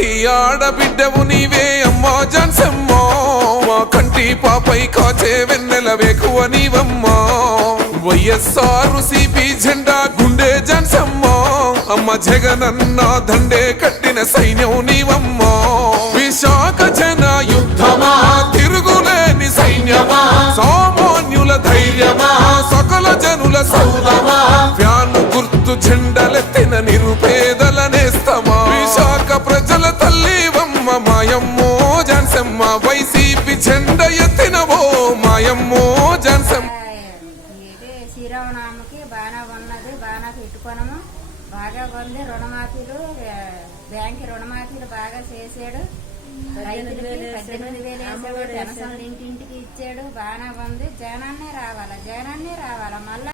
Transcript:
ఇంటి ఆడబిడ్డవు నీవే అమ్మా జాన్సమ్మో, మా కంటి పాపై కాచే వెన్నెల వేకువ నీవమ్మా. వైఎస్ఆర్ సిపి జెండా గుండె జాన్సమ్మో, అమ్మ జగనన్న దండే కట్టిన సైన్యం నీవమ్మా. విశాఖ జన యుద్ధమా, తిరుగులేని సైన్యమా, సామాన్యుల ధైర్యమా, సకల జనుల సౌదమా, ఫ్యాను గుర్తు జెండలెత్తిన నిరుపేదల నేస్తమా. విశాఖ ప్రజల తల్లివమ్మ మాయమ్మో జాన్సమ్మ, వైసీపీ జెండ ఎత్తినవో మాయమ్మో జాన్సమ్మ. శ్రీరామనామకి బాగా ఉన్నది, బాగా పెట్టుకోనము, బాగా ఉంది. రుణమాఫీలు, బ్యాంకు రుణమాఫీలు బాగా చేసాడు. రైతులకి 18,000 వేసాడు, పెన్షన్లు ఇంటింటికి ఇచ్చాడు. బాగా ఉంది. జనాన్నే రావాలా, జనాన్నే రావాలా మళ్ళా.